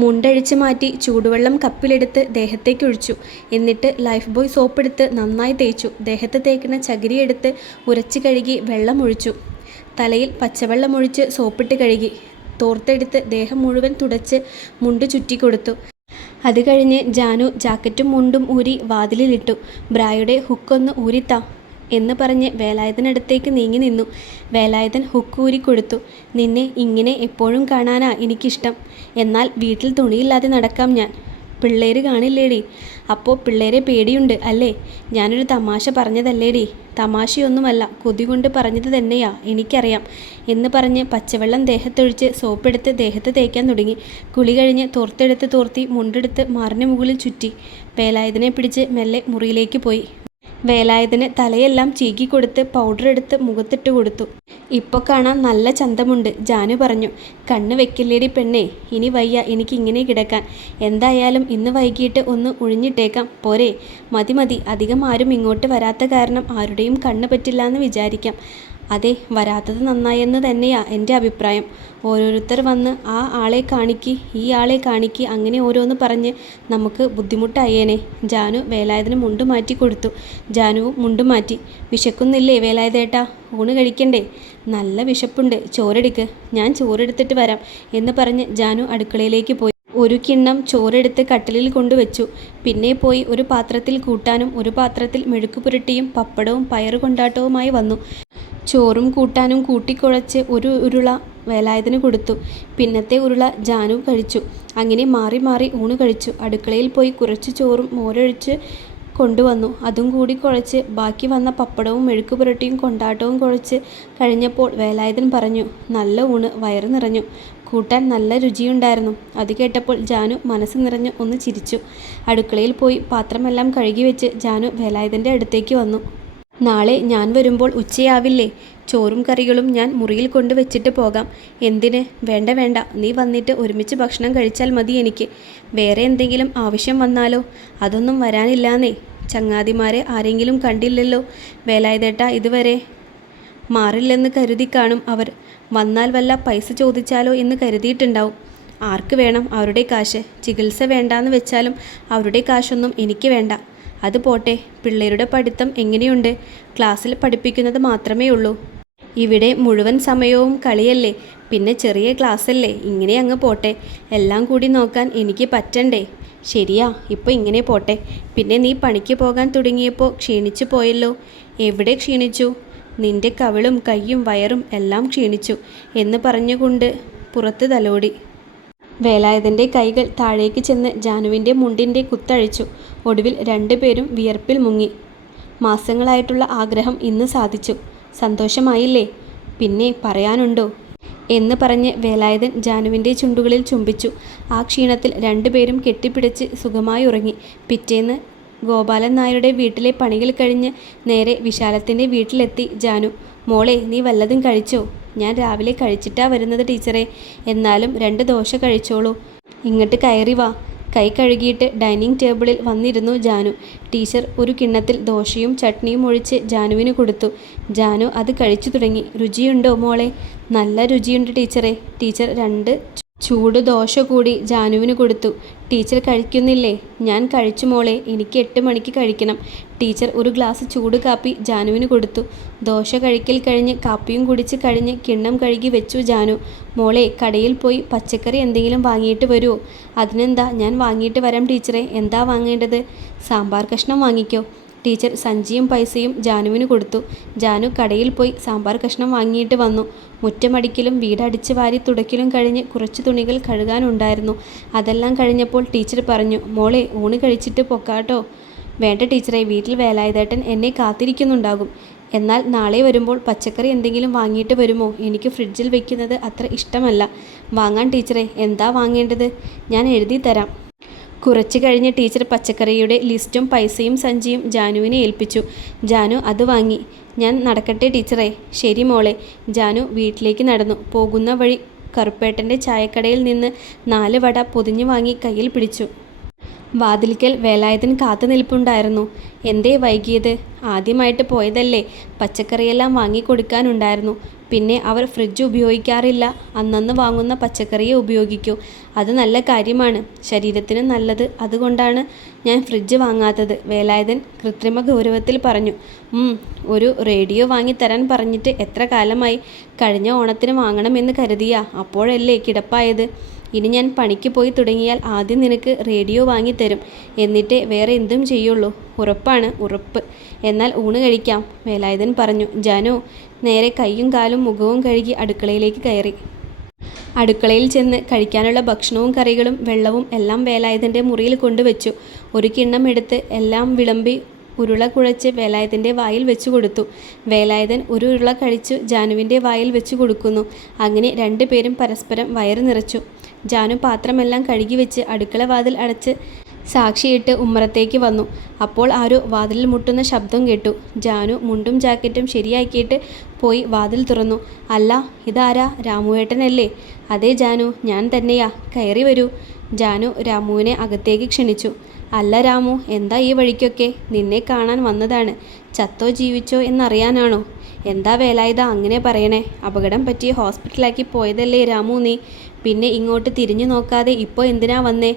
മുണ്ടഴിച്ച് മാറ്റി ചൂടുവെള്ളം കപ്പിലെടുത്ത് ദേഹത്തേക്കൊഴിച്ചു. എന്നിട്ട് ലൈഫ് ബോയ് സോപ്പെടുത്ത് നന്നായി തേച്ചു. ദേഹത്ത് തേക്കുന്ന ചകിരിയെടുത്ത് ഉരച്ച് കഴുകി വെള്ളമൊഴിച്ചു. തലയിൽ പച്ചവെള്ളമൊഴിച്ച് സോപ്പിട്ട് കഴുകി. തോർത്തെടുത്ത് ദേഹം മുഴുവൻ തുടച്ച് മുണ്ട് ചുറ്റിക്കൊടുത്തു. അത് കഴിഞ്ഞ് ജാനു ജാക്കറ്റും മുണ്ടും ഊരി വാതിലിലിട്ടു. ബ്രായുടെ ഹുക്കൊന്ന് ഊരിത്താ എന്ന് പറഞ്ഞ് വേലായുധനടുത്തേക്ക് നീങ്ങി നിന്നു. വേലായുധൻ ഹുക്ക് ഊരിക്കൊടുത്തു. നിന്നെ ഇങ്ങനെ എപ്പോഴും കാണാനാ എനിക്കിഷ്ടം. എന്നാൽ വീട്ടിൽ തുണിയില്ലാതെ നടക്കാം ഞാൻ. പിള്ളേര് കാണില്ലേടി? അപ്പോൾ പിള്ളേരെ പേടിയുണ്ട് അല്ലേ? ഞാനൊരു തമാശ പറഞ്ഞതല്ലേടി. തമാശയൊന്നുമല്ല, കൊതി കൊണ്ട് പറഞ്ഞത് തന്നെയാ, എനിക്കറിയാം എന്ന് പറഞ്ഞ് പച്ചവെള്ളം ദേഹത്തൊഴിച്ച് സോപ്പെടുത്ത് ദേഹത്ത് തേക്കാൻ തുടങ്ങി. കുളി കഴിഞ്ഞ് തോർത്തെടുത്ത് തോർത്തി മുണ്ടെടുത്ത് മാറിന് മുകളിൽ ചുറ്റി. വേലായുധനെ പിടിച്ച് മെല്ലെ മുറിയിലേക്ക് പോയി. വേലായുധന് തലയെല്ലാം ചീകിക്കൊടുത്ത് പൗഡർ എടുത്ത് മുഖത്തിട്ട് കൊടുത്തു. ഇപ്പോൾ കാണാൻ നല്ല ചന്തമുണ്ട്, ജാനു പറഞ്ഞു. കണ്ണ് വെക്കില്ലേടി പെണ്ണേ, ഇനി വയ്യ എനിക്കിങ്ങനെ കിടക്കാൻ. എന്തായാലും ഇന്ന് വൈകിട്ട് ഒന്ന് ഒഴിഞ്ഞിട്ടേക്കാം പോരെ? മതി മതി, അധികം ആരും ഇങ്ങോട്ട് വരാത്ത കാരണം ആരുടെയും കണ്ണ് പറ്റില്ലാന്ന് വിചാരിക്കാം. അതെ, വരാത്തത് നന്നായെന്ന് തന്നെയാ എൻ്റെ അഭിപ്രായം. ഓരോരുത്തർ വന്ന് ആ ആളെ കാണിക്ക് ഈ ആളെ കാണിക്ക് അങ്ങനെ ഓരോന്ന് പറഞ്ഞ് നമുക്ക് ബുദ്ധിമുട്ടായേനെ. ജാനു വേലായുധന് മുണ്ട് മാറ്റി കൊടുത്തു. ജാനുവും മുണ്ട് മാറ്റി. വിശക്കുന്നില്ലേ വേലായുധേട്ടാ? ഊണ് കഴിക്കണ്ടേ? നല്ല വിശപ്പുണ്ട്, ചോറെടുക്ക്, ഞാൻ ചോറെടുത്തിട്ട് വരാം എന്ന് പറഞ്ഞ് ജാനു അടുക്കളയിലേക്ക് പോയി. ഒരു കിണ്ണം ചോറെടുത്ത് കട്ടിലിൽ കൊണ്ടുവച്ചു. പിന്നെ പോയി ഒരു പാത്രത്തിൽ കൂട്ടാനും ഒരു പാത്രത്തിൽ മെഴുക്ക് പുരട്ടിയും പപ്പടവും പയറു കൊണ്ടാട്ടവുമായി വന്നു. ചോറും കൂട്ടാനും കൂട്ടിക്കുഴച്ച് ഒരു ഉരുള വേലായുധന് കൊടുത്തു. പിന്നത്തെ ഉരുള ജാനു കഴിച്ചു. അങ്ങനെ മാറി മാറി ഊണ് കഴിച്ചു. അടുക്കളയിൽ പോയി കുറച്ച് ചോറും മോരൊഴിച്ച് കൊണ്ടുവന്നു. അതും കൂടി കുഴച്ച് ബാക്കി വന്ന പപ്പടവും മെഴുക്ക് പുരട്ടിയും കൊണ്ടാട്ടവും കുഴച്ച് കഴിഞ്ഞപ്പോൾ വേലായുധൻ പറഞ്ഞു, നല്ല ഊണ്, വയറ് നിറഞ്ഞു. കൂട്ടാൻ നല്ല രുചിയുണ്ടായിരുന്നു. അത് കേട്ടപ്പോൾ ജാനു മനസ്സ് നിറഞ്ഞ് ഒന്ന് ചിരിച്ചു. അടുക്കളയിൽ പോയി പാത്രമെല്ലാം കഴുകി വെച്ച് ജാനു വേലായുധൻ്റെ അടുത്തേക്ക് വന്നു. നാളെ ഞാൻ വരുമ്പോൾ ഉച്ചയാവില്ലേ? ചോറും കറികളും ഞാൻ മുറിയിൽ കൊണ്ട് വെച്ചിട്ട് പോകാം. എന്തിന്? വേണ്ട വേണ്ട, നീ വന്നിട്ട് ഒരുമിച്ച് ഭക്ഷണം കഴിച്ചാൽ മതി എനിക്ക്. വേറെ എന്തെങ്കിലും ആവശ്യം വന്നാലോ? അതൊന്നും വരാനില്ലാന്നേ. ചങ്ങാതിമാരെ ആരെങ്കിലും കണ്ടില്ലല്ലോ വേലായുധേട്ടാ ഇതുവരെ? മാറില്ലെന്ന് കരുതി കാണും അവർ. വന്നാൽ വല്ല പൈസ ചോദിച്ചാലോ എന്ന് കരുതിയിട്ടുണ്ടാവും. ആർക്ക് വേണം അവരുടെ കാശ്? ചികിത്സ വേണ്ടാന്ന് വെച്ചാലും അവരുടെ കാശൊന്നും എനിക്ക് വേണ്ട. അത് പോട്ടെ, പിള്ളേരുടെ പഠിത്തം എങ്ങനെയുണ്ട്? ക്ലാസ്സിൽ പഠിപ്പിക്കുന്നത് മാത്രമേ ഉള്ളൂ. ഇവിടെ മുഴുവൻ സമയവും കളിയല്ലേ, പിന്നെ ചെറിയ ക്ലാസ്സല്ലേ. ഇങ്ങനെ അങ്ങ് പോട്ടെ. എല്ലാം കൂടി നോക്കാൻ എനിക്ക് പറ്റണ്ടേ? ശരിയാ, ഇപ്പോൾ ഇങ്ങനെ പോട്ടെ. പിന്നെ നീ പണിക്ക് പോകാൻ തുടങ്ങിയപ്പോൾ ക്ഷീണിച്ചു പോയല്ലോ. എവിടെ ക്ഷീണിച്ചു? നിന്റെ കവിളും കയ്യും വയറും എല്ലാം ക്ഷീണിച്ചു എന്ന് പറഞ്ഞുകൊണ്ട് പുറത്ത് തലോടി. വേലായുധൻ്റെ കൈകൾ താഴേക്ക് ചെന്ന് ജാനുവിൻ്റെ മുണ്ടിൻ്റെ കുത്തഴിച്ചു. ഒടുവിൽ രണ്ടുപേരും വിയർപ്പിൽ മുങ്ങി. മാസങ്ങളായിട്ടുള്ള ആഗ്രഹം ഇന്ന് സാധിച്ചു. സന്തോഷമായില്ലേ? പിന്നെ പറയാനുണ്ടോ എന്ന് പറഞ്ഞ് വേലായുധൻ ജാനുവിൻ്റെ ചുണ്ടുകളിൽ ചുംബിച്ചു. ആ ക്ഷീണത്തിൽ രണ്ടുപേരും കെട്ടിപ്പിടിച്ച് സുഖമായി ഉറങ്ങി. പിറ്റേന്ന് ഗോപാലൻ നായരുടെ വീട്ടിലെ പണികൾ കഴിഞ്ഞ് നേരെ വിശാലത്തിൻ്റെ വീട്ടിലെത്തി ജാനു. മോളെ, നീ വല്ലതും കഴിച്ചോ? ഞാൻ രാവിലെ കഴിച്ചിട്ടാ വരുന്നത് ടീച്ചറെ. എന്നാലും 2 ദോശ കഴിച്ചോളൂ. ഇങ്ങോട്ട് കയറി വാ. കൈ കഴുകിയിട്ട് ഡൈനിങ് ടേബിളിൽ വന്നിരുന്നു ജാനു. ടീച്ചർ ഒരു കിണ്ണത്തിൽ ദോശയും ചട്നിയും ഒഴിച്ച് ജാനുവിന് കൊടുത്തു. ജാനു അത് കഴിച്ചു തുടങ്ങി. രുചിയുണ്ടോ മോളെ? നല്ല രുചിയുണ്ട് ടീച്ചറെ. ടീച്ചർ 2 ചൂട് ദോശ കൂടി ജാനുവിന് കൊടുത്തു. ടീച്ചർ കഴിക്കുന്നില്ലേ? ഞാൻ കഴിച്ചു മോളെ, എനിക്ക് 8 മണിക്ക് കഴിക്കണം. ടീച്ചർ ഒരു ഗ്ലാസ് ചൂട് കാപ്പി ജാനുവിന് കൊടുത്തു. ദോശ കഴിക്കൽ കഴിഞ്ഞ് കാപ്പിയും കുടിച്ച് കഴിഞ്ഞ് കിണ്ണം കഴുകി വെച്ചു ജാനു. മോളെ, കടയിൽ പോയി പച്ചക്കറി എന്തെങ്കിലും വാങ്ങിയിട്ട് വരുമോ? അതിനെന്താ, ഞാൻ വാങ്ങിയിട്ട് വരാം ടീച്ചറെ. എന്താ വാങ്ങേണ്ടത്? സാമ്പാർ കഷ്ണം വാങ്ങിക്കോ. ടീച്ചർ സഞ്ചിയും പൈസയും ജാനുവിന് കൊടുത്തു. ജാനു കടയിൽ പോയി സാമ്പാർ കഷ്ണം വാങ്ങിയിട്ട് വന്നു. മുറ്റമടിക്കലും വീടടിച്ച് വാരി തുടയ്ക്കലും കഴിഞ്ഞ് കുറച്ച് തുണികൾ കഴുകാനുണ്ടായിരുന്നു. അതെല്ലാം കഴിഞ്ഞപ്പോൾ ടീച്ചർ പറഞ്ഞു, മോളെ, ഊണ് കഴിച്ചിട്ട് പൊക്കാട്ടോ. വേണ്ട ടീച്ചറെ, വീട്ടിൽ വേലായുധേട്ടൻ എന്നെ കാത്തിരിക്കുന്നുണ്ടാകും. എന്നാൽ നാളെ വരുമ്പോൾ പച്ചക്കറി എന്തെങ്കിലും വാങ്ങിയിട്ട് വരുമോ? എനിക്ക് ഫ്രിഡ്ജിൽ വെക്കുന്നത് അത്ര ഇഷ്ടമല്ല. വാങ്ങാൻ ടീച്ചറെ. എന്താ വാങ്ങേണ്ടത്? ഞാൻ എഴുതി തരാം. കുറച്ച് കഴിഞ്ഞ് ടീച്ചർ പച്ചക്കറിയുടെ ലിസ്റ്റും പൈസയും സഞ്ചിയും ജാനുവിനെ ഏൽപ്പിച്ചു. ജാനു അത് വാങ്ങി. ഞാൻ നടക്കട്ടെ ടീച്ചറെ. ശരി മോളെ. ജാനു വീട്ടിലേക്ക് നടന്നു. പോകുന്ന വഴി കറുപ്പേട്ടൻ്റെ ചായക്കടയിൽ നിന്ന് 4 വട പൊതിഞ്ഞു വാങ്ങി കയ്യിൽ പിടിച്ചു. വാതിൽക്കൽ വേലായുധൻ കാത്തു നിൽപ്പുണ്ടായിരുന്നു. എന്തേ വൈകിയത്? ആദ്യമായിട്ട് പോയതല്ലേ, പച്ചക്കറിയെല്ലാം വാങ്ങിക്കൊടുക്കാനുണ്ടായിരുന്നു. പിന്നെ അവർ ഫ്രിഡ്ജ് ഉപയോഗിക്കാറില്ല. അന്നന്ന് വാങ്ങുന്ന പച്ചക്കറിയെ ഉപയോഗിക്കൂ. അത് നല്ല കാര്യമാണ്, ശരീരത്തിന് നല്ലത്. അതുകൊണ്ടാണ് ഞാൻ ഫ്രിഡ്ജ് വാങ്ങാത്തത്, വേലായുധൻ കൃത്രിമ ഗൗരവത്തിൽ പറഞ്ഞു. ഒരു റേഡിയോ വാങ്ങിത്തരാൻ പറഞ്ഞിട്ട് എത്ര കാലമായി? കഴിഞ്ഞ ഓണത്തിന് വാങ്ങണമെന്ന് കരുതിയാ, അപ്പോഴല്ലേ കിടപ്പായത്. ഇനി ഞാൻ പണിക്ക് പോയി തുടങ്ങിയാൽ ആദ്യം നിനക്ക് റേഡിയോ വാങ്ങിത്തരും, എന്നിട്ടേ വേറെ എന്തും ചെയ്യുള്ളൂ. ഉറപ്പാണ്? ഉറപ്പ്. എന്നാൽ ഊണ് കഴിക്കാം, വേലായുധൻ പറഞ്ഞു. ജാനു നേരെ കൈയും കാലും മുഖവും കഴുകി അടുക്കളയിലേക്ക് കയറി. അടുക്കളയിൽ ചെന്ന് കഴിക്കാനുള്ള ഭക്ഷണവും കറികളും വെള്ളവും എല്ലാം വേലായുധൻ്റെ മുറിയിൽ കൊണ്ടുവച്ചു. ഒരു കിണ്ണം എടുത്ത് എല്ലാം വിളമ്പി ഉരുള കുഴച്ച് വേലായുധൻ്റെ വായിൽ വെച്ചു കൊടുത്തു. വേലായുധൻ ഒരു ഉരുള കഴിച്ചു ജാനുവിൻ്റെ വായിൽ വെച്ചു കൊടുക്കുന്നു. അങ്ങനെ രണ്ടുപേരും പരസ്പരം വയറ് നിറച്ചു. ജാനു പാത്രമെല്ലാം കഴുകി വെച്ച് അടുക്കള വാതിൽ അടച്ച് സാക്ഷിയിട്ട് ഉമ്മറത്തേക്ക് വന്നു. അപ്പോൾ ആരോ വാതിലിൽ മുട്ടുന്ന ശബ്ദം കേട്ടു. ജാനു മുണ്ടും ജാക്കറ്റും ശരിയാക്കിയിട്ട് പോയി വാതിൽ തുറന്നു. അല്ല, ഇതാരാ? രാമുവേട്ടനല്ലേ? അതെ ജാനു, ഞാൻ തന്നെയാ, കയറി വരൂ. ജാനു രാമുവിനെ അകത്തേക്ക് ക്ഷണിച്ചു. അല്ല രാമു, എന്താ ഈ വഴിക്കൊക്കെ? നിന്നെ കാണാൻ വന്നതാണ്. ചത്തോ ജീവിച്ചോ എന്നറിയാനാണോ? എന്താ വേലായുധ അങ്ങനെ പറയണേ? അപകടം പറ്റി ഹോസ്പിറ്റലാക്കി പോയതല്ലേ രാമു നീ? പിന്നെ ഇങ്ങോട്ട് തിരിഞ്ഞു നോക്കാതെ ഇപ്പോൾ എന്തിനാ വന്നേ?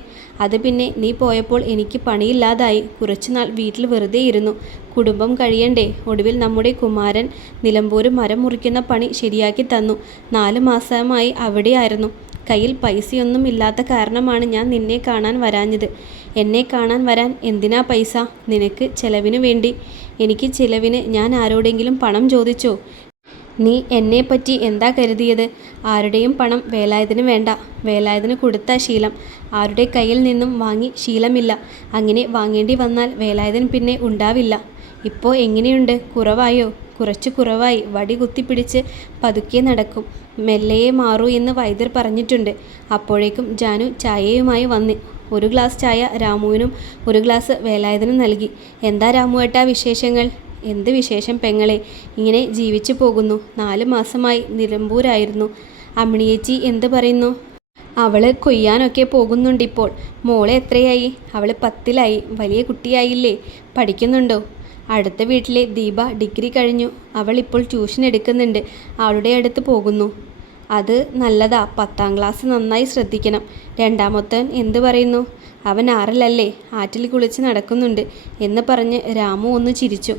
അത് പിന്നെ നീ പോയപ്പോൾ എനിക്ക് പണിയില്ലാതായി. കുറച്ചുനാൾ വീട്ടിൽ വെറുതെ ഇരുന്നു. കുടുംബം കഴിയണ്ടേ? ഒടുവിൽ നമ്മുടെ കുമാരൻ നിലമ്പൂർ മരം മുറിക്കുന്ന പണി ശരിയാക്കി തന്നു. 4 മാസമായി അവിടെയായിരുന്നു. കയ്യിൽ പൈസയൊന്നും ഇല്ലാത്ത കാരണമാണ് ഞാൻ നിന്നെ കാണാൻ വരാഞ്ഞത്. എന്നെ കാണാൻ വരാൻ എന്തിനാ പൈസ? നിനക്ക് ചെലവിന് വേണ്ടി. എനിക്ക് ചിലവിന് ഞാൻ ആരോടെങ്കിലും പണം ചോദിച്ചോ? നീ എന്നെപ്പറ്റി എന്താ കരുതിയത്? ആരുടെയും പണം വേലായുധന് വേണ്ട. വേലായുധന് കൊടുത്ത ശീലം. ആരുടെ കയ്യിൽ നിന്നും വാങ്ങി ശീലമില്ല. അങ്ങനെ വാങ്ങേണ്ടി വന്നാൽ വേലായുധൻ പിന്നെ ഉണ്ടാവില്ല. ഇപ്പോൾ എങ്ങനെയുണ്ട്? കുറവായോ? കുറച്ച് കുറവായി. വടി കുത്തിപ്പിടിച്ച് പതുക്കെ നടക്കും. മെല്ലയെ മാറൂ എന്ന് വൈദ്യർ പറഞ്ഞിട്ടുണ്ട്. അപ്പോഴേക്കും ജാനു ചായയുമായി വന്ന് ഒരു ഗ്ലാസ് ചായ രാമുവിനും ഒരു ഗ്ലാസ് വേലായുധനും നൽകി. എന്താ രാമുവേട്ടാ വിശേഷങ്ങൾ? എന്ത് വിശേഷം പെങ്ങളെ? ഇങ്ങനെ ജീവിച്ചു പോകുന്നു. 4 മാസമായി നിലമ്പൂരായിരുന്നു. അമ്മിണിയേച്ചി എന്ത് പറയുന്നു? അവള് കൊയ്യാനൊക്കെ പോകുന്നുണ്ടിപ്പോൾ. മോളെ എത്രയായി? അവള് 10ലായി. വലിയ കുട്ടിയായില്ലേ? പഠിക്കുന്നുണ്ടോ? അടുത്ത വീട്ടിലെ ദീപ ഡിഗ്രി കഴിഞ്ഞു. അവൾ ഇപ്പോൾ ട്യൂഷൻ എടുക്കുന്നുണ്ട്. അവളുടെ അടുത്ത് പോകുന്നു. അത് നല്ലതാ. 10ാം ക്ലാസ് നന്നായി ശ്രദ്ധിക്കണം. രണ്ടാമത്തവൻ എന്ത് പറയുന്നു? അവൻ 6ലല്ലേ? ആറ്റിൽ കുളിച്ച് നടക്കുന്നുണ്ട് എന്ന് പറഞ്ഞ് രാമു ഒന്ന് ചിരിച്ചു.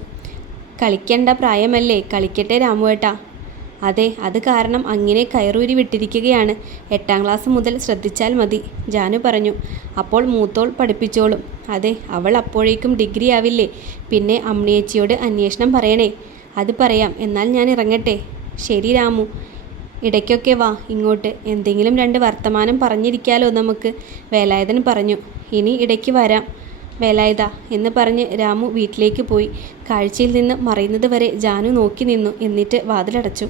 കളിക്കേണ്ട പ്രായമല്ലേ, കളിക്കട്ടെ രാമുവേട്ടാ. അതെ, അത് കാരണം അങ്ങനെ കയറൂരി വിട്ടിരിക്കുകയാണ്. 8ാം ക്ലാസ് മുതൽ ശ്രദ്ധിച്ചാൽ മതി, ജാനു പറഞ്ഞു. അപ്പോൾ മൂത്തോൾ പഠിപ്പിച്ചോളും. അതെ, അവൾ അപ്പോഴേക്കും ഡിഗ്രി ആവില്ലേ? പിന്നെ അമ്മിണിയേച്ചിയോട് അന്വേഷണം പറയണേ. അത് പറയാം. എന്നാൽ ഞാൻ ഇറങ്ങട്ടെ. ശരി രാമു, ഇടയ്ക്കൊക്കെ വാ ഇങ്ങോട്ട്. എന്തെങ്കിലും 2 വർത്തമാനം പറഞ്ഞിരിക്കാലോ നമുക്ക്, വേലായുധൻ പറഞ്ഞു. ഇനി ഇടയ്ക്ക് വരാം വേലായുധ എന്ന് പറഞ്ഞ് രാമു വീട്ടിലേക്ക് പോയി. കാഴ്ചയിൽ നിന്ന് മറയുന്നത് വരെ ജാനു നോക്കി നിന്നു. എന്നിട്ട് വാതിലടച്ചു.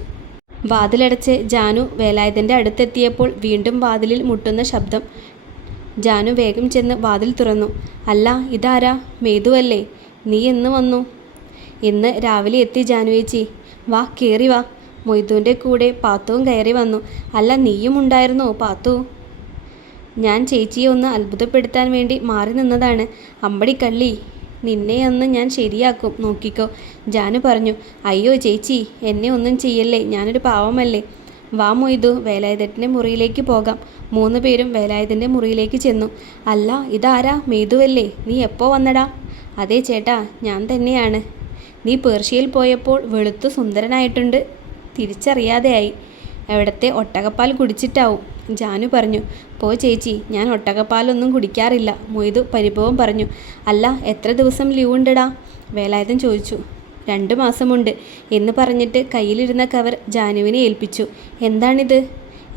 വാതിലടച്ച് ജാനു വേലായുധൻ്റെ അടുത്തെത്തിയപ്പോൾ വീണ്ടും വാതിലിൽ മുട്ടുന്ന ശബ്ദം. ജാനു വേഗം ചെന്ന് വാതിൽ തുറന്നു. അല്ല, ഇതാരാ? മേതുവല്ലേ? നീ എന്ന് വന്നു? ഇന്ന് രാവിലെ എത്തി ജാനുവേച്ചി. വാ, കയറി വാ. മൊയ്തുവിൻ്റെ കൂടെ പാത്തുവും കയറി വന്നു. അല്ല, നീയും ഉണ്ടായിരുന്നോ പാത്തു? ഞാൻ ചേച്ചിയെ ഒന്ന് അത്ഭുതപ്പെടുത്താൻ വേണ്ടി മാറി നിന്നതാണ്. അമ്പടിക്കള്ളി, നിന്നെ അന്ന് ഞാൻ ശരിയാക്കും, നോക്കിക്കോ, ജാനു പറഞ്ഞു. അയ്യോ ചേച്ചി, എന്നെ ഒന്നും ചെയ്യല്ലേ, ഞാനൊരു പാവമല്ലേ. വാ മൊയ്തു, വേലായുധൻ്റെ മുറിയിലേക്ക് പോകാം. 3 പേരും വേലായുധൻ്റെ മുറിയിലേക്ക് ചെന്നു. അല്ല, ഇതാരാ? മേതുവല്ലേ? നീ എപ്പോൾ വന്നടാ? അതെ ചേട്ടാ, ഞാൻ തന്നെയാണ്. നീ പേർഷ്യയിൽ പോയപ്പോൾ വെളുത്തു സുന്ദരനായിട്ടുണ്ട്. തിരിച്ചറിയാതെയായി. എവിടത്തെ ഒട്ടകപ്പാൽ കുടിച്ചിട്ടാവും, ജാനു പറഞ്ഞു. പോ ചേച്ചി, ഞാൻ ഒട്ടകപ്പാലൊന്നും കുടിക്കാറില്ല, മൊയ്തു പരിഭവം പറഞ്ഞു. അല്ല, എത്ര ദിവസം ലീവ് ഉണ്ടടാ? വേലായുധൻ ചോദിച്ചു. 2 മാസമുണ്ട് എന്ന് പറഞ്ഞിട്ട് കയ്യിലിരുന്ന കവർ ജാനുവിനെ ഏൽപ്പിച്ചു. എന്താണിത്?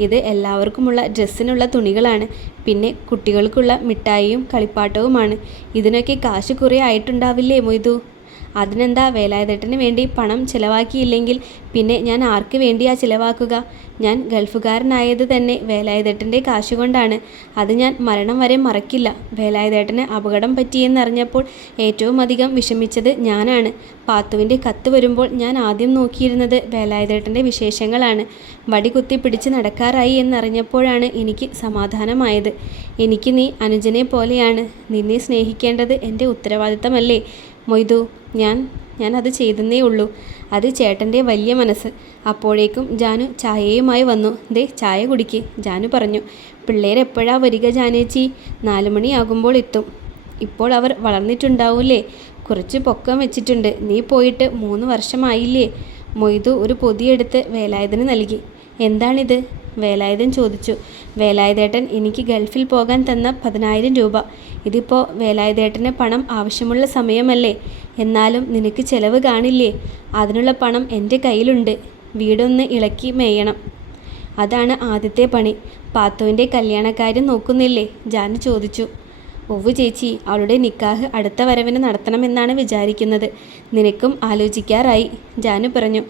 ഇത് എല്ലാവർക്കുമുള്ള ഡ്രസ്സിനുള്ള തുണികളാണ്. പിന്നെ കുട്ടികൾക്കുള്ള മിഠായിയും കളിപ്പാട്ടവുമാണ്. ഇതിനൊക്കെ കാശ് കുറേ ആയിട്ടുണ്ടാവില്ലേ മൊയ്തു? അതിനെന്താ, വേലായുധേട്ടന് വേണ്ടി പണം ചിലവാക്കിയില്ലെങ്കിൽ പിന്നെ ഞാൻ ആർക്ക് വേണ്ടിയാ ചിലവാക്കുക? ഞാൻ ഗൾഫുകാരനായത് തന്നെ വേലായുധേട്ടൻ്റെ കാശുകൊണ്ടാണ്. അത് ഞാൻ മരണം വരെ മറക്കില്ല. വേലായുധേട്ടന് അപകടം പറ്റിയെന്നറിഞ്ഞപ്പോൾ ഏറ്റവും അധികം വിഷമിച്ചത് ഞാനാണ്. പാത്തുവിൻ്റെ കത്ത് വരുമ്പോൾ ഞാൻ ആദ്യം നോക്കിയിരുന്നത് വേലായുധേട്ടൻ്റെ വിശേഷങ്ങളാണ്. വടി കുത്തി പിടിച്ച് നടക്കാറായി എന്നറിഞ്ഞപ്പോഴാണ് എനിക്ക് സമാധാനമായത്. എനിക്ക് നീ അനുജനെ പോലെയാണ്. നിന്നെ സ്നേഹിക്കേണ്ടത് എൻ്റെ ഉത്തരവാദിത്തമല്ലേ മൊയ്തു? ഞാൻ അത് ചെയ്തെന്നേ ഉള്ളൂ. അത് ചേട്ടൻ്റെ വലിയ മനസ്സ്. അപ്പോഴേക്കും ജാനു ചായയുമായി വന്നു. ദേ ചായ കുടിക്ക്, ജാനു പറഞ്ഞു. പിള്ളേരെപ്പോഴാ വരിക ജാനേച്ചി? 4 മണിയാകുമ്പോൾ എത്തും. ഇപ്പോൾ അവർ വളർന്നിട്ടുണ്ടാവൂലേ? കുറച്ച് പൊക്കം വെച്ചിട്ടുണ്ട്. നീ പോയിട്ട് 3 വർഷമായില്ലേ? മൊയ്തു ഒരു പൊതിയെടുത്ത് വേലായുധന് നൽകി. എന്താണിത്? വേലായുധൻ ചോദിച്ചു. വേലായുധേട്ടൻ എനിക്ക് ഗൾഫിൽ പോകാൻ തന്ന 10,000 രൂപ. ഇതിപ്പോൾ വേലായുധേട്ടന് പണം ആവശ്യമുള്ള സമയമല്ലേ? എന്നാലും നിനക്ക് ചെലവ് കാണില്ലേ? അതിനുള്ള പണം എൻ്റെ കയ്യിലുണ്ട്. വീടൊന്ന് ഇളക്കി മേയണം. അതാണ് ആദ്യത്തെ പണി. പാത്തുവിൻ്റെ കല്യാണക്കാര്യം നോക്കുന്നില്ലേ? ജാനു ചോദിച്ചു. ഒവ്വ് ചേച്ചി, അവളുടെ നിക്കാഹ് അടുത്ത വരവിന് നടത്തണമെന്നാണ് വിചാരിക്കുന്നത്. നിനക്കും ആലോചിക്കാറായി, ജാനു പറഞ്ഞു.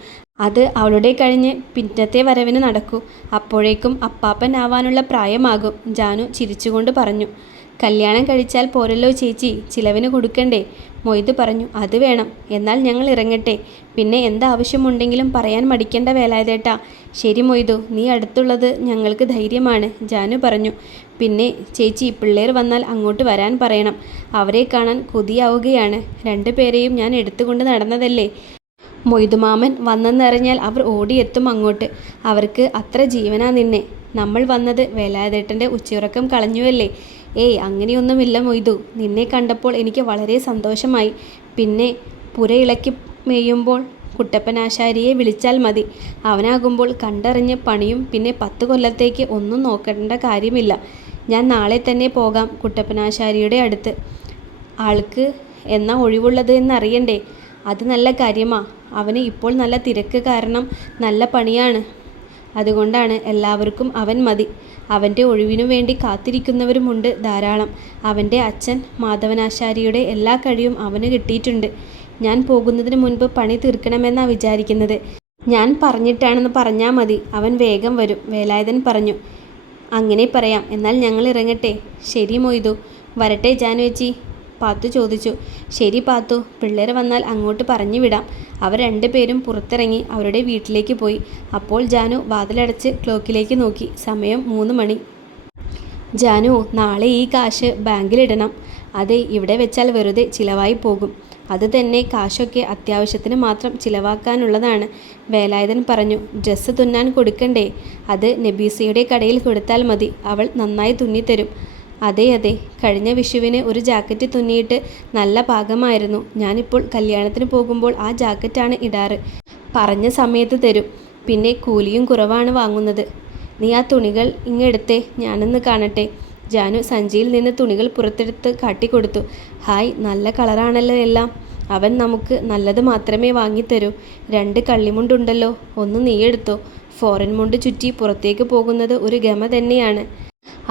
അത് അവളുടെ കഴിഞ്ഞ് പിന്നത്തെ വരവിന് നടക്കൂ. അപ്പോഴേക്കും അപ്പാപ്പൻ ആവാനുള്ള പ്രായമാകും, ജാനു ചിരിച്ചുകൊണ്ട് പറഞ്ഞു. കല്യാണം കഴിച്ചാൽ പോരല്ലോ ചേച്ചി, ചിലവിന് കൊടുക്കണ്ടേ? മൊയ്തു പറഞ്ഞു. അത് വേണം. എന്നാൽ ഞങ്ങൾ ഇറങ്ങട്ടെ. പിന്നെ എന്താവശ്യമുണ്ടെങ്കിലും പറയാൻ മടിക്കേണ്ട വേലായുധേട്ടാ. ശരി മൊയ്തു, നീ അടുത്തുള്ളത് ഞങ്ങൾക്ക് ധൈര്യമാണ്, ജാനു പറഞ്ഞു. പിന്നെ ചേച്ചി, പിള്ളേർ വന്നാൽ അങ്ങോട്ട് വരാൻ പറയണം. അവരെ കാണാൻ കൊതിയാവുകയാണ്. 2 പേരെയും ഞാൻ എടുത്തുകൊണ്ട് നടന്നതല്ലേ. മൊയ്തുമാമൻ വന്നെന്നറിഞ്ഞാൽ അവർ ഓടിയെത്തും അങ്ങോട്ട്. അവർക്ക് അത്ര ജീവനാ നിന്നെ. നമ്മൾ വന്നത് വേലായുധേട്ടൻ്റെ ഉച്ചയുറക്കം കളഞ്ഞുവല്ലേ? ഏയ്, അങ്ങനെയൊന്നുമില്ല മൊയ്തു. നിന്നെ കണ്ടപ്പോൾ എനിക്ക് വളരെ സന്തോഷമായി. പിന്നെ പുരയിളക്കി മേയുമ്പോൾ കുട്ടപ്പനാശാരിയെ വിളിച്ചാൽ മതി. അവനാകുമ്പോൾ കണ്ടറിഞ്ഞ് പണിയും. പിന്നെ 10 കൊല്ലത്തേക്ക് ഒന്നും നോക്കേണ്ട കാര്യമില്ല. ഞാൻ നാളെ തന്നെ പോകാം കുട്ടപ്പനാശാരിയുടെ അടുത്ത്. ആൾക്ക് എന്നാ ഒഴിവുള്ളത് എന്നറിയണ്ടേ? അത് നല്ല കാര്യമാ. അവന് ഇപ്പോൾ നല്ല തിരക്ക് കാരണം നല്ല പണിയാണ്. അതുകൊണ്ടാണ് എല്ലാവർക്കും അവൻ മതി. അവൻ്റെ ഒഴിവിനു വേണ്ടി കാത്തിരിക്കുന്നവരുമുണ്ട് ധാരാളം. അവൻ്റെ അച്ഛൻ മാധവനാശാരിയുടെ എല്ലാ കഴിവും അവന് കിട്ടിയിട്ടുണ്ട്. ഞാൻ പോകുന്നതിന് മുൻപ് പണി തീർക്കണമെന്നാണ് വിചാരിക്കുന്നത്. ഞാൻ പറഞ്ഞിട്ടാണെന്ന് പറഞ്ഞാൽ മതി, അവൻ വേഗം വരും, വേലായുധൻ പറഞ്ഞു. അങ്ങനെ പറയാം. എന്നാൽ ഞങ്ങൾ ഇറങ്ങട്ടെ. ശരി മൊയ്തു. വരട്ടെ ജാനുവേച്ചി? പാത്തു ചോദിച്ചു. ശരി പാത്തു, പിള്ളേർ വന്നാൽ അങ്ങോട്ട് പറഞ്ഞു വിടാം. അവർ 2 പേരും പുറത്തിറങ്ങി അവരുടെ വീട്ടിലേക്ക് പോയി. അപ്പോൾ ജാനു വാതിലടച്ച് ക്ലോക്കിലേക്ക് നോക്കി. സമയം 3 മണി. ജാനു, നാളെ ഈ കാശ് ബാങ്കിലിടണം. അതെ, ഇവിടെ വെച്ചാൽ വെറുതെ ചിലവായി പോകും. അത് തന്നെ, കാശൊക്കെ അത്യാവശ്യത്തിന് മാത്രം ചിലവാക്കാനുള്ളതാണ്, വേലായുധൻ പറഞ്ഞു. ഡ്രസ്സ് തുന്നാൻ കൊടുക്കണ്ടേ? അത് നബീസയുടെ കടയിൽ കൊടുത്താൽ മതി. അവൾ നന്നായി തുന്നിത്തരും. അതെ അതെ, കഴിഞ്ഞ വിഷുവിന് ഒരു ജാക്കറ്റ് തുന്നിയിട്ട് നല്ല പാകമായിരുന്നു. ഞാനിപ്പോൾ കല്യാണത്തിന് പോകുമ്പോൾ ആ ജാക്കറ്റാണ് ഇടാറ്. പറഞ്ഞ സമയത്ത് തരും. പിന്നെ കൂലിയും കുറവാണ് വാങ്ങുന്നത്. നീ ആ തുണികൾ ഇങ്ങെടുത്തേ, ഞാനൊന്ന് കാണട്ടെ. ജാനു സഞ്ചിയിൽ നിന്ന് തുണികൾ പുറത്തെടുത്ത് കാട്ടിക്കൊടുത്തു. ഹായ്, നല്ല കളറാണല്ലോ എല്ലാം. അവൻ നമുക്ക് നല്ലത് മാത്രമേ വാങ്ങിത്തരൂ. 2 കള്ളിമുണ്ടുണ്ടല്ലോ, ഒന്ന് നീ എടുത്തോ. ഫോറിൻ മുണ്ട് ചുറ്റി പുറത്തേക്ക് പോകുന്നത് ഒരു ഗമ തന്നെയാണ്.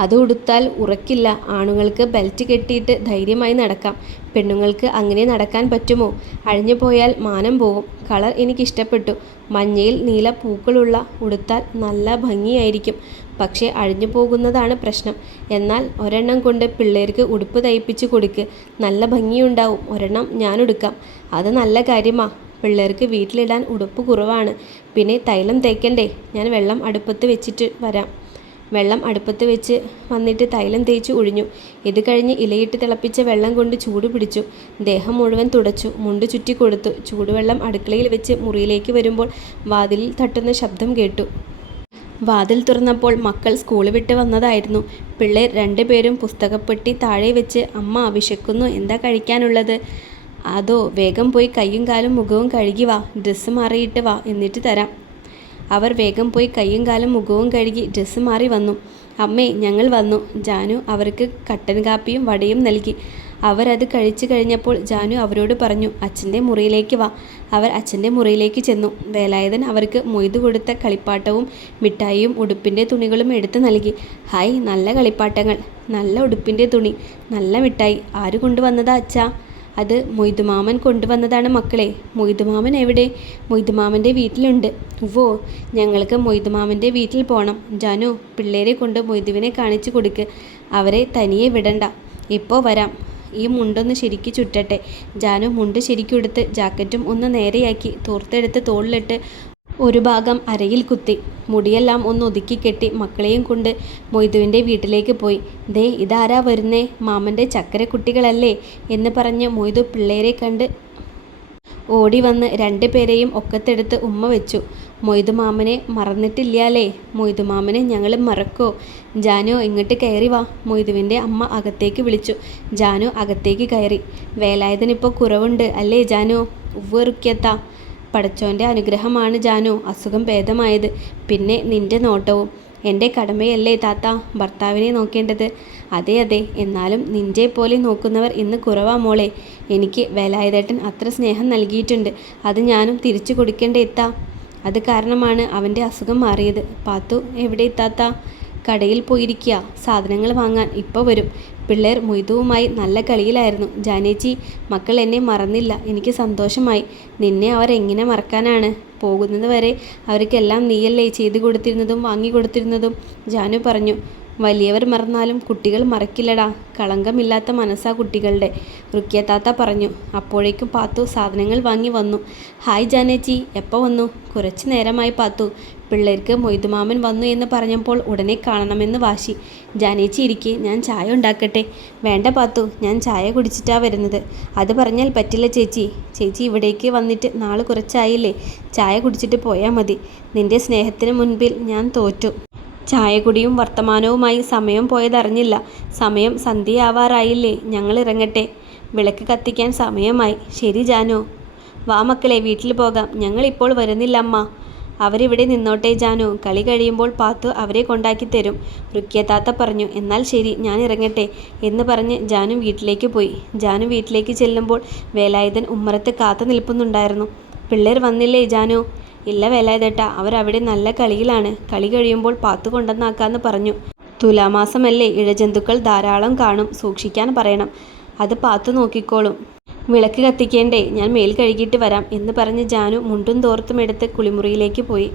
അത് ഉടുത്താൽ ഉറക്കില്ല. ആണുങ്ങൾക്ക് ബെൽറ്റ് കെട്ടിയിട്ട് ധൈര്യമായി നടക്കാം. പെണ്ണുങ്ങൾക്ക് അങ്ങനെ നടക്കാൻ പറ്റുമോ? അഴിഞ്ഞു പോയാൽ മാനം പോവും. കളർ എനിക്കിഷ്ടപ്പെട്ടു. മഞ്ഞയിൽ നീല പൂക്കളുള്ള ഉടുത്താൽ നല്ല ഭംഗിയായിരിക്കും. പക്ഷേ അഴിഞ്ഞു പോകുന്നതാണ് പ്രശ്നം. എന്നാൽ ഒരെണ്ണം കൊണ്ട് പിള്ളേർക്ക് ഉടുപ്പ് തയ്പ്പിച്ച് കൊടുക്ക്, നല്ല ഭംഗിയുണ്ടാവും. ഒരെണ്ണം ഞാനെടുക്കാം. അത് നല്ല കാര്യമാ. പിള്ളേർക്ക് വീട്ടിലിടാൻ ഉടുപ്പ് കുറവാണ്. പിന്നെ തൈലം തേക്കണ്ടേ? ഞാൻ വെള്ളം അടുപ്പത്ത് വെച്ചിട്ട് വരാം. വെള്ളം അടുപ്പത്ത് വെച്ച് വന്നിട്ട് തൈലം തേച്ച് ഒഴിഞ്ഞു. ഇത് കഴിഞ്ഞ് ഇലയിട്ട് തിളപ്പിച്ച വെള്ളം കൊണ്ട് ചൂട് പിടിച്ചു. ദേഹം മുഴുവൻ തുടച്ചു. മുണ്ട് ചുറ്റി കൊടുത്തു. ചൂടുവെള്ളം അടുക്കളയിൽ വെച്ച് മുറിയിലേക്ക് വരുമ്പോൾ വാതിലിൽ തട്ടുന്ന ശബ്ദം കേട്ടു. വാതിൽ തുറന്നപ്പോൾ മക്കൾ സ്കൂൾ വിട്ട് വന്നതായിരുന്നു. പിള്ളേർ 2 പേരും പുസ്തകപ്പെട്ടി താഴെ വെച്ച്, അമ്മ വിശക്കുന്നു, എന്താ കഴിക്കാനുള്ളത്? അതോ, വേഗം പോയി കയ്യും കാലും മുഖവും കഴുകി വാ, ഡ്രസ്സ് മാറിയിട്ട് വാ, എന്നിട്ട് തരാം. അവർ വേഗം പോയി കയ്യും കാലും മുഖവും കഴുകി ഡ്രസ്സ് മാറി വന്നു. അമ്മേ, ഞങ്ങൾ വന്നു. ജാനു അവർക്ക് കട്ടൻ കാപ്പിയും വടയും നൽകി. അവരത് കഴിച്ചു കഴിഞ്ഞപ്പോൾ ജാനു അവരോട് പറഞ്ഞു, അച്ഛൻ്റെ മുറിയിലേക്ക് വാ. അവർ അച്ഛൻ്റെ മുറിയിലേക്ക് ചെന്നു. വേലായുധൻ അവർക്ക് മൊയ്തു കൊടുത്ത കളിപ്പാട്ടവും മിഠായിയും ഉടുപ്പിൻ്റെ തുണികളും എടുത്തു നൽകി. ഹായ്, നല്ല കളിപ്പാട്ടങ്ങൾ, നല്ല ഉടുപ്പിൻ്റെ തുണി, നല്ല മിഠായി. ആര് കൊണ്ടുവന്നതാ അച്ഛാ? അത് മൊയ്തുമാമൻ കൊണ്ടുവന്നതാണ് മക്കളെ. മൊയ്തുമാമൻ എവിടെ? മൊയ്തുമാമൻ്റെ വീട്ടിലുണ്ട്. ഉവ്വോ, ഞങ്ങൾക്ക് മൊയ്തുമാമൻ്റെ വീട്ടിൽ പോകണം. ജാനു, പിള്ളേരെ കൊണ്ട് മൊയ്തുവിനെ കാണിച്ചു കൊടുക്ക്. അവരെ തനിയെ വിടണ്ട. ഇപ്പോൾ വരാം. ഈ മുണ്ടൊന്ന് ശരിക്ക് ചുറ്റട്ടെ. ജാനു മുണ്ട് ശരിക്കുടുത്ത് ജാക്കറ്റും ഒന്ന് നേരെയാക്കി തോർത്തെടുത്ത് തോളിലിട്ട് ഒരു ഭാഗം അരയിൽ കുത്തി. മുടിയെല്ലാം ഒന്ന് ഒതുക്കി കെട്ടി മക്കളെയും കൊണ്ട് മൊയ്തുവിൻ്റെ വീട്ടിലേക്ക് പോയി. ദേ, ഇതാരാ വരുന്നേ? മാമൻ്റെ ചക്കരക്കുട്ടികളല്ലേ എന്ന് പറഞ്ഞ് മൊയ്തു പിള്ളേരെ കണ്ട് ഓടി വന്ന് രണ്ടുപേരെയും ഒക്കത്തെടുത്ത് ഉമ്മ വെച്ചു. മൊയ്തുമാമനെ മറന്നിട്ടില്ലാലേ? മൊയ്തുമാമനെ ഞങ്ങൾ മറക്കോ? ജാനു ഇങ്ങോട്ട് കയറി വാ, മൊയ്തുവിൻ്റെ അമ്മ അകത്തേക്ക് വിളിച്ചു. ജാനു അകത്തേക്ക് കയറി. വേലായുധനിപ്പോൾ കുറവുണ്ട് അല്ലേ ജാനു? ഉവ്വ് റുക്യത്താ. പടച്ചോൻ്റെ അനുഗ്രഹമാണ് ജാനു അസുഖം ഭേദമായത്. പിന്നെ നിന്റെ നോട്ടവും. എൻ്റെ കടമയല്ലേ താത്ത ഭർത്താവിനെ നോക്കേണ്ടത്? അതെ അതെ, എന്നാലും നിൻ്റെ പോലെ നോക്കുന്നവർ ഇന്ന് കുറവാ മോളെ. എനിക്ക് വേലായുധേട്ടൻ അത്ര സ്നേഹം നൽകിയിട്ടുണ്ട്, അത് ഞാനും തിരിച്ചു കൊടുക്കേണ്ടേ എത്താ. അത് കാരണമാണ് അവൻ്റെ അസുഖം മാറിയത്. പാത്തു എവിടെ എത്താത്ത? കടയിൽ പോയിരിക്കുക, സാധനങ്ങൾ വാങ്ങാൻ ഇപ്പോൾ വരും. പിള്ളേർ മൊയ്തുവുമായി നല്ല കളിയിലായിരുന്നു. ജാനേച്ചി, മക്കൾ എന്നെ മറന്നില്ല, എനിക്ക് സന്തോഷമായി. നിന്നെ അവരെങ്ങനെ മറക്കാനാണ്? പോകുന്നത് വരെ അവർക്കെല്ലാം നീയല്ലേ ചെയ്തു കൊടുത്തിരുന്നതും വാങ്ങിക്കൊടുത്തിരുന്നതും? ജാനു പറഞ്ഞു. വലിയവർ മറന്നാലും കുട്ടികൾ മറക്കില്ലടാ, കളങ്കമില്ലാത്ത മനസ്സാ കുട്ടികളുടെ, റുക്യത്താത്ത പറഞ്ഞു. അപ്പോഴേക്കും പാത്തു സാധനങ്ങൾ വാങ്ങി വന്നു. ഹായ് ജാനേച്ചി, എപ്പോൾ വന്നു? കുറച്ച് നേരമായി പാത്തു. പിള്ളേർക്ക് മൊയ്തുമാമൻ വന്നു എന്ന് പറഞ്ഞപ്പോൾ ഉടനെ കാണണമെന്ന് വാശി. ജാനേച്ചി ഇരിക്കെ, ഞാൻ ചായ ഉണ്ടാക്കട്ടെ? വേണ്ട പാത്തു, ഞാൻ ചായ കുടിച്ചിട്ടാ വരുന്നത്. അത് പറഞ്ഞാൽ പറ്റില്ല ചേച്ചി. ചേച്ചി ഇവിടേക്ക് വന്നിട്ട് നാൾ കുറച്ചായില്ലേ, ചായ കുടിച്ചിട്ട് പോയാൽ മതി. നിന്റെ സ്നേഹത്തിന് മുൻപിൽ ഞാൻ തോറ്റു. ചായകുടിയും വർത്തമാനവുമായി സമയം പോയതറിഞ്ഞില്ല. സമയം സന്ധ്യയാവാറായില്ലേ, ഞങ്ങൾ ഇറങ്ങട്ടെ? വിളക്ക് കത്തിക്കാൻ സമയമായി. ശരി ജാനു. വാ മക്കളെ, വീട്ടിൽ പോകാം. ഞങ്ങളിപ്പോൾ വരുന്നില്ല അമ്മ. അവരിവിടെ നിന്നോട്ടെ ജാനു, കളി കഴിയുമ്പോൾ പാത്തു അവരെ കൊണ്ടാക്കി തരും, റുക്യത്താത്ത പറഞ്ഞു. എന്നാൽ ശരി, ഞാൻ ഇറങ്ങട്ടെ എന്ന് പറഞ്ഞ് ജാനു വീട്ടിലേക്ക് പോയി. ജാനു വീട്ടിലേക്ക് ചെല്ലുമ്പോൾ വേലായുധൻ ഉമ്മറത്ത് കാത്തു നിൽപ്പുന്നുണ്ടായിരുന്നു. പിള്ളേർ വന്നില്ലേ ജാനു? ഇല്ല വേലായുധേട്ടാ, അവരവിടെ നല്ല കളിയിലാണ്. കളി കഴിയുമ്പോൾ പാത്തു കൊണ്ടുവന്നാക്കാന്ന് പറഞ്ഞു. തുലാമാസമല്ലേ, ഇഴജന്തുക്കൾ ധാരാളം കാണും, സൂക്ഷിക്കാൻ പറയണം. അത് പാത്തു നോക്കിക്കോളും. വിളക്ക് കത്തിക്കേണ്ടേ? ഞാൻ മേൽ കഴുകിയിട്ട് വരാം എന്ന് പറഞ്ഞ് ജാനു മുണ്ടും തോർത്തും എടുത്ത് കുളിമുറിയിലേക്ക് പോയി.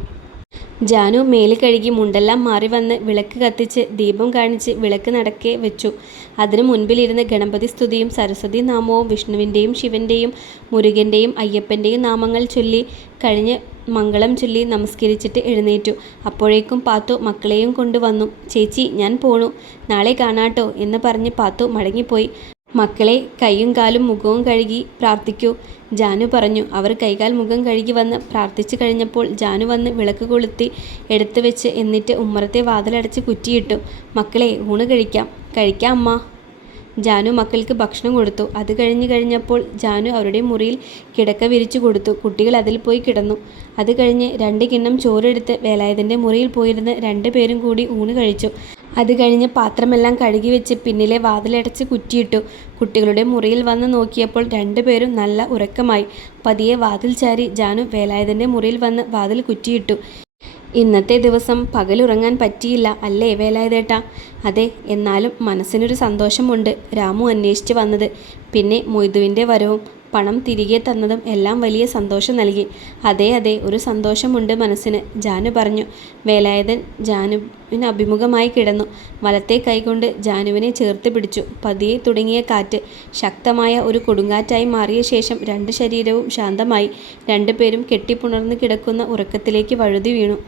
ജാനു മേല് കഴുകി മുണ്ടെല്ലാം മാറി വന്ന് വിളക്ക് കത്തിച്ച് ദീപം കാണിച്ച് വിളക്ക് നടക്കെ വെച്ചു. അതിനു മുൻപിലിരുന്ന് ഗണപതി സ്തുതിയും സരസ്വതി നാമവും വിഷ്ണുവിൻ്റെയും ശിവൻ്റെയും മുരുകൻ്റെയും അയ്യപ്പൻ്റെയും നാമങ്ങൾ ചൊല്ലി കഴിഞ്ഞ് മംഗളം ചൊല്ലി നമസ്കരിച്ചിട്ട് എഴുന്നേറ്റു. അപ്പോഴേക്കും പാത്തു മക്കളെയും കൊണ്ടുവന്നു. ചേച്ചി, ഞാൻ പോണു, നാളെ കാണാട്ടോ എന്ന് പറഞ്ഞ് പാത്തു മടങ്ങിപ്പോയി. മക്കളെ, കൈയും കാലും മുഖവും കഴുകി പ്രാർത്ഥിക്കൂ, ജാനു പറഞ്ഞു. അവർ കൈകാൽ മുഖം കഴുകി വന്ന് പ്രാർത്ഥിച്ചു കഴിഞ്ഞപ്പോൾ ജാനു വന്ന് വിളക്ക് കൊളുത്തി എടുത്തു വെച്ച് എന്നിട്ട് ഉമ്മറത്തെ വാതിലടച്ച് കുറ്റിയിട്ടു. മക്കളെ, ഊണ് കഴിക്കാം. കഴിക്കാം അമ്മ. ജാനു മക്കൾക്ക് ഭക്ഷണം കൊടുത്തു. അത് കഴിഞ്ഞപ്പോൾ ജാനു അവരുടെ മുറിയിൽ കിടക്ക വിരിച്ചു കൊടുത്തു. കുട്ടികൾ അതിൽ പോയി കിടന്നു. അത് കഴിഞ്ഞ് 2 കിണ്ണം ചോറെടുത്ത് വേലായുധൻ്റെ മുറിയിൽ പോയിരുന്ന് 2 പേരും കൂടി ഊണ് കഴിച്ചു. അത് കഴിഞ്ഞ് പാത്രമെല്ലാം കഴുകി വെച്ച് പിന്നിലെ വാതിലടച്ച് കുറ്റിയിട്ടു. കുട്ടികളുടെ മുറിയിൽ വന്ന് നോക്കിയപ്പോൾ 2 പേരും നല്ല ഉറക്കമായി. പതിയെ വാതിൽ ചാരി ജാനു വേലായുധൻ്റെ മുറിയിൽ വന്ന് വാതിൽ കുറ്റിയിട്ടു. ഇന്നത്തെ ദിവസം പകലുറങ്ങാൻ പറ്റിയില്ല അല്ലേ വേലായുധേട്ടാ? അതെ, എന്നാലും മനസ്സിനൊരു സന്തോഷമുണ്ട് രാമു അന്വേഷിച്ച് വന്നത്. പിന്നെ മൊയ്തുവിൻ്റെ വരവും പണം തിരികെ തന്നതും എല്ലാം വലിയ സന്തോഷം നൽകി. അതെ അതെ, ഒരു സന്തോഷമുണ്ട് മനസ്സിന്, ജാനു പറഞ്ഞു. വേലായുധൻ ജാനുവിന് അഭിമുഖമായി കിടന്നു. വലത്തെ കൈകൊണ്ട് ജാനുവിനെ ചേർത്ത് പിടിച്ചു. പതിയെ തുടങ്ങിയ കാറ്റ് ശക്തമായ ഒരു കൊടുങ്കാറ്റായി മാറിയ ശേഷം 2 ശരീരവും ശാന്തമായി. 2 പേരും കെട്ടിപ്പുണർന്ന് കിടക്കുന്ന ഉറക്കത്തിലേക്ക് വഴുതി വീണു.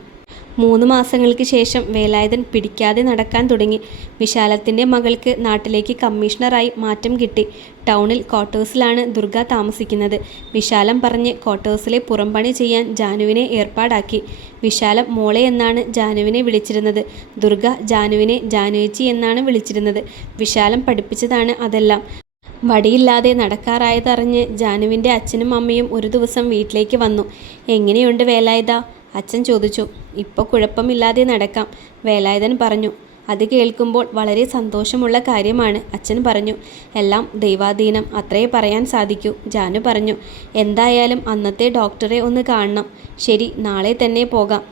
3 മാസങ്ങൾക്ക് ശേഷം വേലായുധൻ പിടിക്കാതെ നടക്കാൻ തുടങ്ങി. വിശാലത്തിൻ്റെ മകൾക്ക് നാട്ടിലേക്ക് കമ്മീഷണറായി മാറ്റം കിട്ടി. ടൗണിൽ ക്വാർട്ടേഴ്സിലാണ് ദുർഗ താമസിക്കുന്നത്. വിശാലം പറഞ്ഞ് ക്വാർട്ടേഴ്സിലെ പുറംപണി ചെയ്യാൻ ജാനുവിനെ ഏർപ്പാടാക്കി. വിശാലം മോളെ എന്നാണ് ജാനുവിനെ വിളിച്ചിരുന്നത്. ദുർഗ ജാനുവിനെ ജാനുവേച്ചി എന്നാണ് വിളിച്ചിരുന്നത്. വിശാലം പഠിപ്പിച്ചതാണ് അതെല്ലാം. വടിയില്ലാതെ നടക്കാറായതറിഞ്ഞ് ജാനുവിൻ്റെ അച്ഛനും അമ്മയും ഒരു ദിവസം വീട്ടിലേക്ക് വന്നു. എങ്ങനെയുണ്ട് വേലായുധ? അച്ഛൻ ചോദിച്ചു. ഇപ്പോൾ കുഴപ്പമില്ലാതെ നടക്കാം, വേലായുധൻ പറഞ്ഞു. അത് കേൾക്കുമ്പോൾ വളരെ സന്തോഷമുള്ള കാര്യമാണ്, അച്ഛൻ പറഞ്ഞു. എല്ലാം ദൈവാധീനം, അത്രേ പറയാൻ സാധിക്കൂ, ജാനു പറഞ്ഞു. എന്തായാലും അന്നത്തെ ഡോക്ടറെ ഒന്ന് കാണണം. ശരി, നാളെ തന്നെ പോകാം.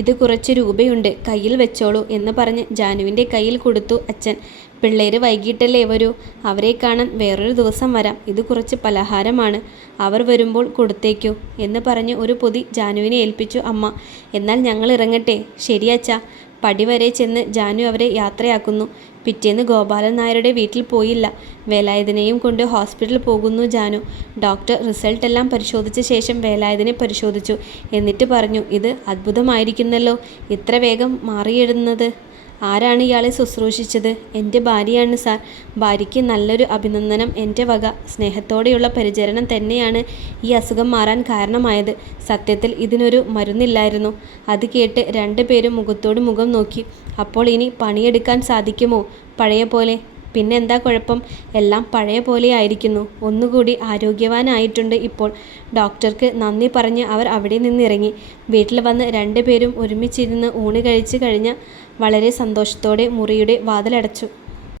ഇത് കുറച്ച് രൂപയുണ്ട്, കയ്യിൽ വെച്ചോളൂ എന്ന് പറഞ്ഞ് ജാനുവിൻ്റെ കയ്യിൽ കൊടുത്തു അച്ഛൻ. പിള്ളേർ വൈകിട്ടല്ലേ വരൂ, അവരെ കാണാൻ വേറൊരു ദിവസം വരാം. ഇത് കുറച്ച് പലഹാരമാണ്, അവർ വരുമ്പോൾ കൊടുത്തേക്കൂ എന്ന് പറഞ്ഞ് ഒരു പൊതി ജാനുവിനെ ഏൽപ്പിച്ചു അമ്മ. എന്നാൽ ഞങ്ങൾ ഇറങ്ങട്ടെ? ശരി അച്ഛാ. പടി വരെ ചെന്ന് ജാനു അവരെ യാത്രയാക്കുന്നു. പിറ്റേന്ന് ഗോപാലൻ നായരുടെ വീട്ടിൽ പോയില്ല. വേലായുധനെയും കൊണ്ട് ഹോസ്പിറ്റലിൽ പോകുന്നു ജാനു. ഡോക്ടർ റിസൾട്ടെല്ലാം പരിശോധിച്ച ശേഷം വേലായുധനെ പരിശോധിച്ചു. എന്നിട്ട് പറഞ്ഞു, ഇത് അത്ഭുതമായിരിക്കുന്നല്ലോ, ഇത്ര വേഗം മാറിയിടുന്നത്. ആരാണ് ഇയാളെ ശുശ്രൂഷിച്ചത്? എൻ്റെ ഭാര്യയാണ് സാർ. ഭാര്യയ്ക്ക് നല്ലൊരു അഭിനന്ദനം എൻ്റെ വക. സ്നേഹത്തോടെയുള്ള പരിചരണം തന്നെയാണ് ഈ അസുഖം മാറാൻ കാരണമായത്. സത്യത്തിൽ ഇതിനൊരു മരുന്നില്ലായിരുന്നു. അത് കേട്ട് രണ്ടുപേരും മുഖത്തോട് മുഖം നോക്കി. അപ്പോൾ ഇനി പണിയെടുക്കാൻ സാധിക്കുമോ? പഴയ പോലെ? പിന്നെന്താ കുഴപ്പം? എല്ലാം പഴയ പോലെ ആയിരിക്കുന്നു. ഒന്നുകൂടി ആരോഗ്യവാനായിട്ടുണ്ട് ഇപ്പോൾ. ഡോക്ടർക്ക് നന്ദി പറഞ്ഞ് അവർ അവിടെ നിന്നിറങ്ങി. വീട്ടിൽ വന്ന് രണ്ടുപേരും ഒരുമിച്ചിരുന്ന് ഊണ് കഴിച്ച് കഴിഞ്ഞ വളരെ സന്തോഷത്തോടെ മുറിയുടെ വാതിലടച്ചു.